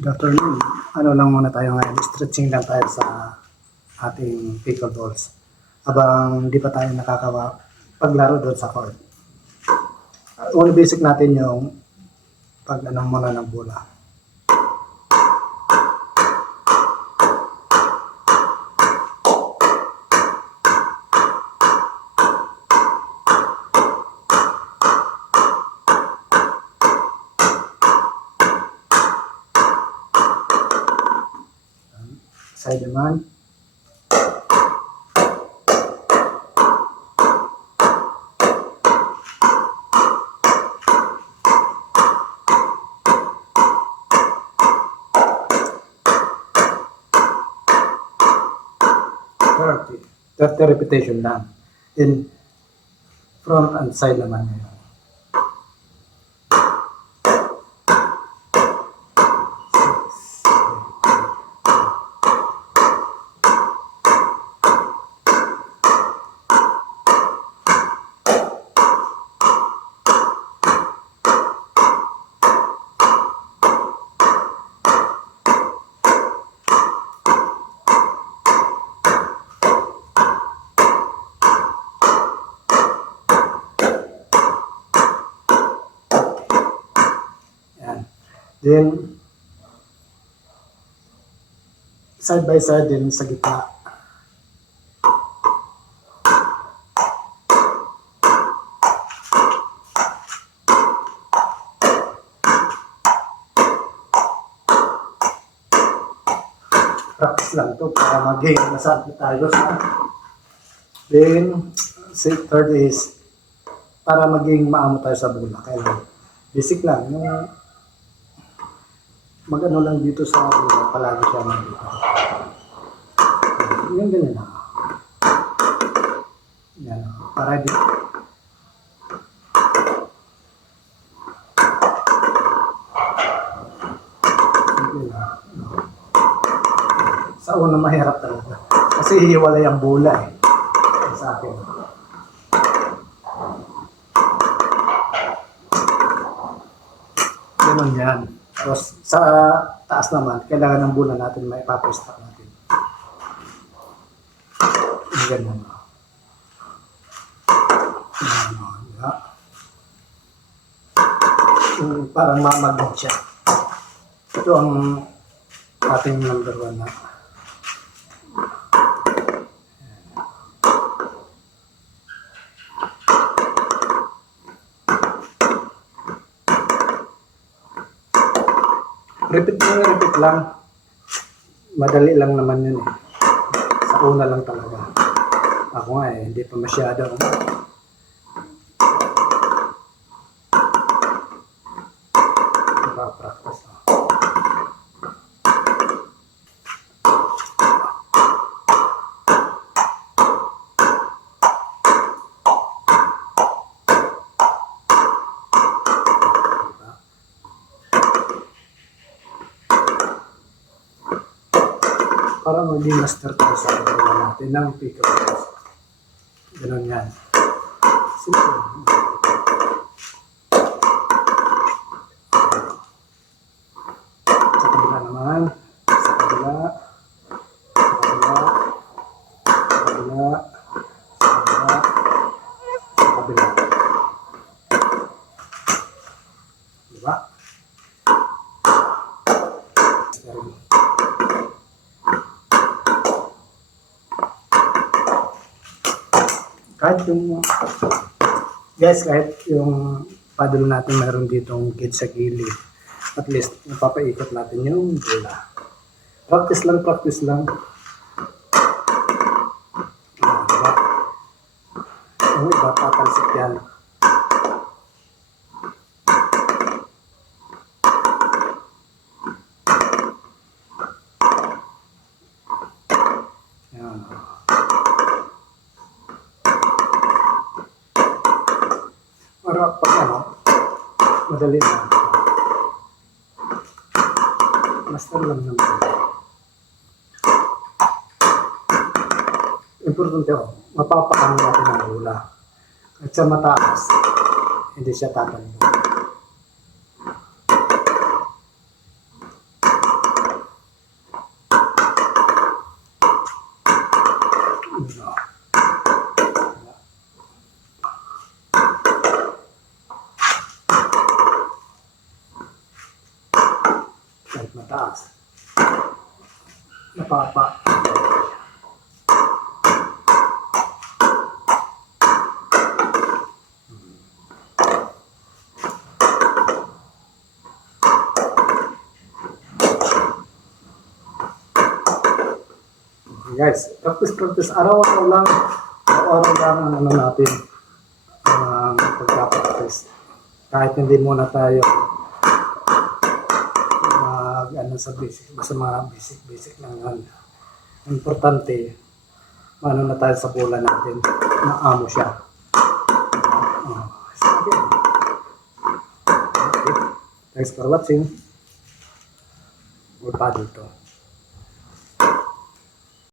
Good afternoon. Ano lang muna tayo ngayon, stretching lang tayo sa ating pickleballs. Habang hindi pa tayo paglaro doon sa court. Una basic natin yung pag-anong muna ng bola. Side naman. Thirty repetition lang. In front and side naman yun. Then, side by side din sa gitna. Practice lang to para mag-gain masabi tayo sa. Then, third is para maging maamo tayo sa bola. Kaya basic lang. Yung mag-ano lang dito sa bola, palagi siya nandito. Yung ganyan na. Yan. Para di. Sa una mahirap talaga. Kasi hihiwalay ang bola eh. Sa akin. Ganun yan. Tapos sa taas naman, kailangan ng bola natin may ipapostop natin. Ganun. Parang mamagod siya. Ito ang ating number 1 na. Repeat lang. Madali lang naman yun eh. Sa una lang talaga. Ako nga eh, hindi pa masyado. Practice lang. Para maging master tayo sa paggawa natin ng pickleballs. Ganun yan. Simple. Sa kabila naman. Sa kabila. Sa kabila. Sa kabila. Sa kabila. Sa kabila. Diba? Kahit yung guys, kahit yung paddle natin mayroon ditong gate sa gilid, at least napapaikot natin yung bola. Practice lang, practice lang. Diba? Yung iba tatalsik yan. Yan. Para pag ano, madali na. Master lang naman. Importante mapapaano natin ang bola. At sa mataas, hindi siya tatalbo. kahit mataas. Napapa. Guys, practice araw-araw lang. Araw-araw lang ang ano natin, pagka-practice. Kahit hindi muna tayo ano sa basic, basta mga basic lang yan. Importante, ano na tayo sa bola natin, maamo siya. Okay. Thanks for watching. Good paddle to.